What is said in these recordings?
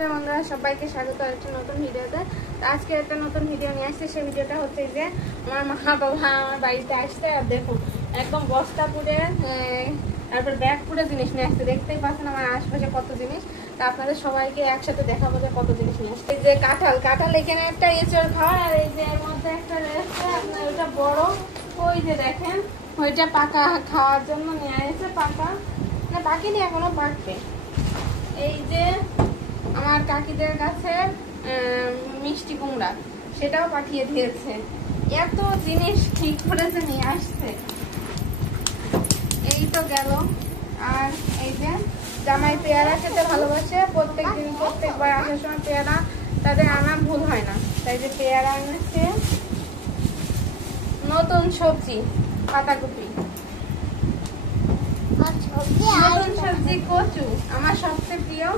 নমস্কার বন্ধুরা, সবাইকে স্বাগত একটা নতুন ভিডিওতে। আজকে একটা নতুন ভিডিও নিয়ে আসছে। সেই ভিডিওটা হচ্ছে যে আমার মা বাবা আমার বাড়িতে আসছে। আর দেখুন একদম বস্তা পুরে তারপর ব্যাগ পুরে জিনিস নিয়ে আসছে। দেখতেই পাচ্ছেন আমার আশপাশে কত জিনিস। তা আপনাদের সবাইকে একসাথে দেখাবো যে কত জিনিস নিয়ে আসছে। এই যে কাঁঠাল এখানে একটা এঁচড় খাওয়ার, আর এই যে এর মধ্যে একটা রয়েছে আপনার ওটা বড়, ওই যে দেখেন ওইটা পাকা খাওয়ার জন্য নিয়ে আসছে। পাকা না পাকিনি, এখনো পাকবে। এই যে আমার কাকিদের কাছে মিষ্টি কুমড়া, সেটাও পাঠিয়ে দিয়েছে। এত জিনিস ঠিক করেছে নিয়ে আসছে। এই তো গেল। আর এই যে জামাই পেয়ারা খেতে ভালোবাসে, প্রত্যেকবার আসার সময় পেয়ারা তাদের আনা ভুল হয় না। তাই যে পেয়ারা এনেছে। নতুন সবজি পাতাকপি, নতুন সবজি কচু, আমার সবচেয়ে প্রিয়।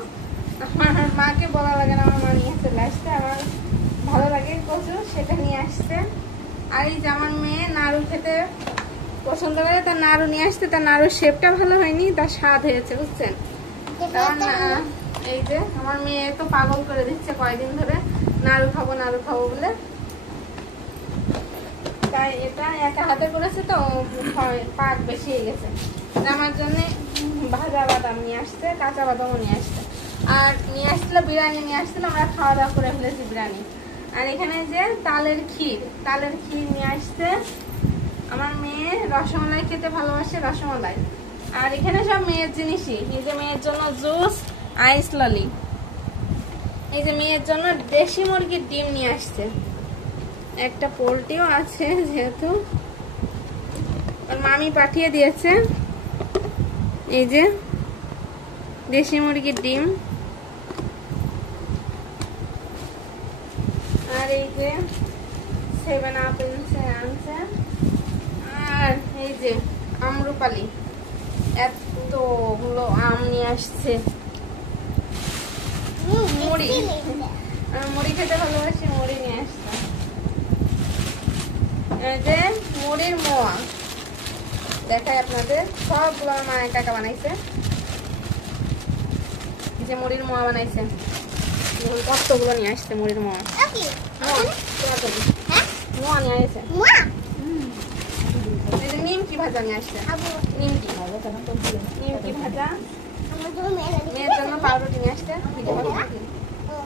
আমার মাকে বলা লাগে না, আমার মা নিয়ে চলে আসছে। আমার ভালো লাগে কচু, সেটা নিয়ে আসছে। আর এই যে আমার মেয়ে নাড়ু খেতে পছন্দ করে, তার নাড়ু নিয়ে আসছে। তার নাড়ুর শেপটা ভালো হয়নি, তার স্বাদ হয়েছে, বুঝছেন। এই যে আমার মেয়ে তো পাগল করে দিচ্ছে কয়দিন ধরে, নাড়ু খাবো বলে। তাই এটা একা হাতে করেছে তো পাক বেশি হয়ে গেছে। আমার জন্য ভাজা বাদাম নিয়ে আসছে, কাঁচা বাদামও নিয়ে আসছে। আর নিয়ে আসছিল বিরিয়ানি নিয়ে আসছিল, আমরা খাওয়া দাওয়া করে ফেলেছি বিরিয়ানি। আর এখানে যে তালের ক্ষীর নিয়ে আসছে। আমার মেয়ে রসমালাই খেতে ভালোবাসে, রসমালাই। আর এখানে সব মেয়ের জিনিসই। এই যে মেয়ের জন্য জুস, আইস ললি। এই যে মেয়ের জন্য দেশি মুরগির ডিম নিয়ে আসছে। একটা পোল্ট্রিও আছে, যেহেতু ওর মামি পাঠিয়ে দিয়েছে। এই যে দেশি মুরগির ডিম। আর এই যে 7 আপ আনছে। আর এই যে আমরুপালি, এতগুলো আম নিয়ে আসছে। মুড়ি খেতে ভালোবাসি, মুড়ি নিয়ে আসছে। এই যে মুড়ির মোয়া দেখাই আপনাদের, সবগুলো আমার মা একা একা বানাইছে। যে মুড়ির মোয়া বানাইছে, কতগুলো নিয়ে আসছে মুড়ির মোয়া। মোয়া নিয়ে আসছে। নিমকি ভাজা নিয়ে আসছে। নিমকি ভাজা। মেয়ের জন্য পাউরুটি নিয়ে আসছে।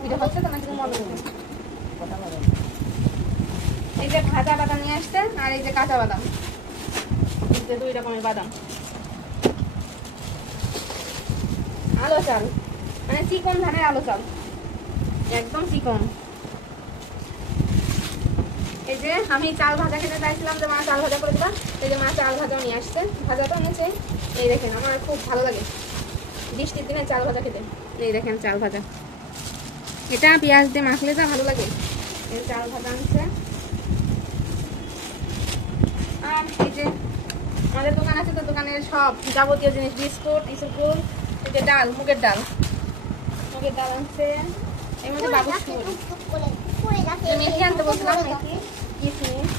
ভিডিও হচ্ছে তো নাকি মনে নেই। এই যে ভাজা বাদাম নিয়ে আসছে। আর এই যে কাঁচা বাদাম, 2 রকমের বাদাম। আলো চাল, মানে চিকন ধানের আলো চাল, একদম চিকন। এই যে আমি চাল ভাজা খেতে চাইছিলাম, যে মা চাল ভাজা করে দিবা। এই যে মা চাল ভাজাও নিয়ে আসছে। ভাজাটা এনেছে। এই দেখেন, আমার খুব ভালো লাগে বৃষ্টির দিনে চাল ভাজা খেতে। এই দেখেন চাল ভাজা, এটা পেঁয়াজ দিয়ে মাখলে যা ভালো লাগে। এই চাল ভাজা আনছে। আর এই যে আমাদের দোকান আছে, তো দোকানের সব যাবতীয় জিনিস, বিস্কুট, ইসুকুল, এই যে ডাল, মুগের ডাল আনছে। এর মধ্যে বাবু মেথি আনতে বলছিলাম, মেথি কিশমিশ।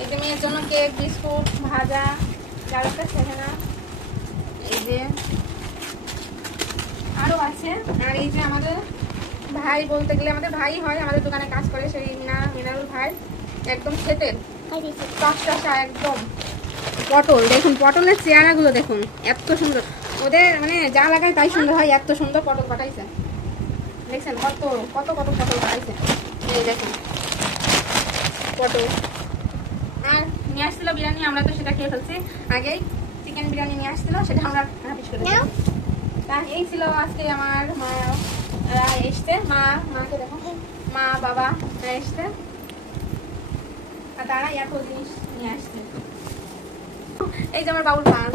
এই যে মেয়ের জন্য কেক, বিস্কুট, ভাজা, চারটা সেহেনা। এই যে আরো আছে। আর এই যে আমাদের ভাই, বলতে গেলে আমাদের ভাই হয়, আমাদের দোকানে কাজ করে, সেই মিনারুল ভাই, একদম খেতে টসটসা একদম। পটল দেখুন, পটলের চেহারা গুলো দেখুন, এত সুন্দর। ওদের মানে যা লাগায় তাই সুন্দর হয়। এত সুন্দর পটল পাঠাইছে, দেখছেন কত কত কত পটল পাঠাইছে। এই দেখুন পটল। আর নিয়ে আসছিল বিরিয়ানি, আমরা তো সেটা খেয়ে ফেলছি আগেই। চিকেন বিরিয়ানি নিয়ে আসছিল, সেটা আমরা হাফিস করে দিলাম। তা এই ছিল আজকে আমার মারা এসছে। মাকে দেখো, মা বাবা এসছে, আর তারা এত জিনিস নিয়ে আসছে। এই যে আমার বাবুর পান,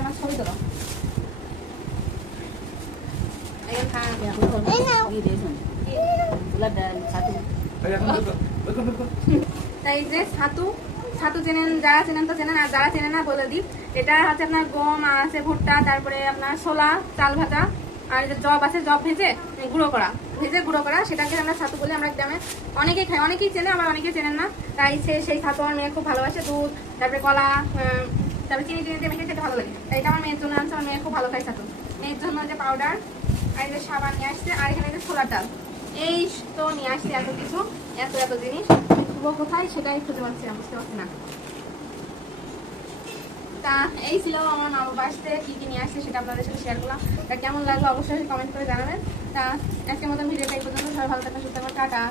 আমার ছবি তোলো। এই যে ছাতু চেনেন, যারা চেনেন তো চেনেন, আর যারা চেনেন না বলে দিই। এটা হচ্ছে আপনার গম আছে, ভুট্টা, তারপরে আপনার ছোলা, চাল ভাজা, আর যে জব আছে, জব ভেজে গুঁড়ো করা, সেটাকে আমরা ছাতু বলি। আমরা গ্রামে অনেকেই খাই, অনেকেই চেনে, আবার অনেকেই চেনেন না। তাই সেই ছাতু আমার মেয়ে খুব ভালোবাসে। দুধ, তারপরে কলা, তবে চিনি টিনি দিয়ে মেখে খেতে ভালো লাগে। এটা আমার মেয়ের জন্য আনছে, আমার মেয়ে খুব ভালো খাই ছাতু। মেয়ের জন্য যে পাউডার আর এই যে সাবান নিয়ে আসছে, আর এখানে যে ছোলার ডাল, এই তো নিয়ে আসছে এত কিছু, এত এত জিনিস। কোথায় সেটাই খুঁজে পাচ্ছি না, বুঝতে পারছি না। তা এই ছিল আমার মা বাবা আসতে কি কি নিয়ে আসছে সেটা আপনাদের সাথে শেয়ার করলাম। তা কেমন লাগলো অবশ্যই কমেন্ট করে জানাবেন। তা আজকের মতন ভিডিওটা এই পর্যন্ত। সবাই ভালো থাকবেন, সুস্থ থাকবেন, টাটা।